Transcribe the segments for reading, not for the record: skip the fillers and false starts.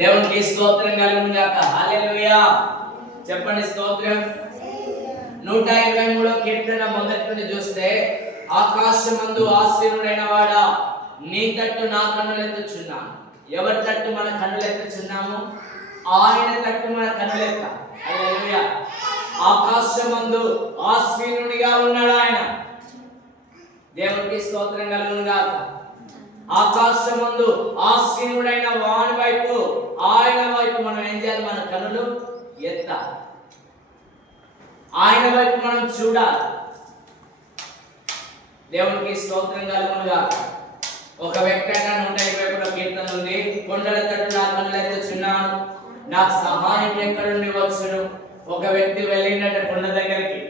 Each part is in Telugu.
దేవునికి స్తోత్రం కలుగును గాక. హల్లెలూయా. చెప్పండి స్తోత్రం. 123వ కీర్తన మొదటి నుండి చూస్తే, ఆకాశమందు ఆసీనుడైన వాడా నీ తట్టు నా కన్నులెత్తుచున్నాను. ఎవరి తట్టు మన కన్నులెత్తుచున్నాము? ఆయన తట్టు మన కన్నులెత్త. హల్లెలూయా. ఆకాశమందు ఆసీనుడిగా ఉన్నాడు ఆయన. దేవునికి స్తోత్రం కలుగును గాక. ఆకాశమందు ఆసీనుడైన వాని వైపు, ఆయన వైపు మనం ఏం చేయాలి? మన కన్నులు ఎత్తాలి. ఆయన వైపు మనం చూడాలి. దేవునికి స్తోత్రం కలుగును గాక. ఒక వ్యక్తి అయినా 123వ కీర్తన ఉంది, కొండల తట్టు నా కన్నులెత్తుచున్నాను, నాకు సహాయం ఎక్కడి నుండి వచ్చును. ఒక వ్యక్తి వెళ్ళినట్ట కొండ దగ్గరికి,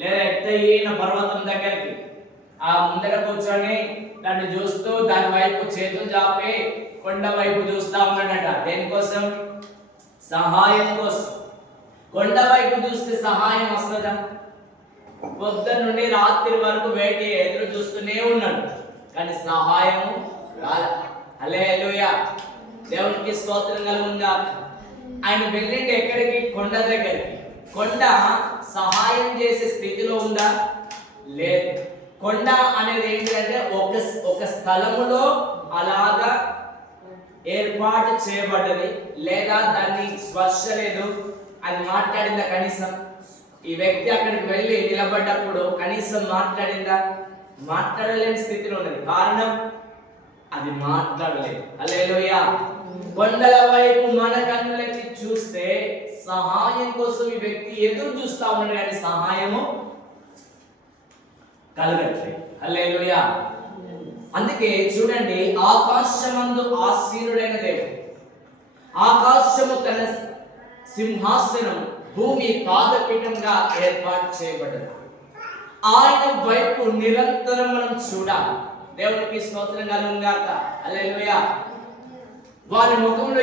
లేదా ఎత్తైన పర్వతం దగ్గరికి. ఆ ముందర కూర్చొని దాన్ని చూస్తూ దాని వైపు చేతులు చాపి కొండ వైపు చూస్తా ఉన్నాడట. దేనికోసం? సహాయం కోసం. కొండ వైపు చూస్తే సహాయం వస్తుందా? పొద్దున్న నుండి రాత్రి వరకు వేటి ఎదురు చూస్తూనే ఉన్నాడు, కానీ సహాయం రాలే. హల్లెలూయా. దేవునికి స్తోత్రం కలుగును గాక. ఆయన వెళ్ళింది ఎక్కడికి? కొండ దగ్గరికి. కొండ సహాయం చేసే స్థితిలో ఉందా? లేదు. కొండ అనేది ఏంటంటే ఒక స్థలములో అలాగా ఏర్పాటు చేయబడ్డది, లేదా దాన్ని స్పర్శ లేదు. అది మాట్లాడిందా కనీసం? ఈ వ్యక్తి అక్కడికి వెళ్ళి నిలబడ్డప్పుడు కనీసం మాట్లాడిందా? మాట్లాడలేని స్థితిలో ఉన్నది. కారణం, అది మాట్లాడలేదు. హల్లెలూయా. కొండల వైపు మన కన్నులెత్తి చూస్తే సహాయం కోసం ఈ వ్యక్తి ఎదురు చూస్తా ఉన్నాడు, కానీ సహాయము కలగట్లేదు. హల్లెలూయా. అందుకే చూడండి, ఆకాశమందు ఆసీనుడైన దేవుడు, ఆకాశము తన సింహాసనం, భూమి పాదపీఠంగా ఏర్పాటు చేయబడ్డది. ఆయన వైపు నిరంతరం మనం చూడాలి. దేవునికి స్తోత్రం కలుగును గాక. హల్లెలూయా. వారి ముఖంలో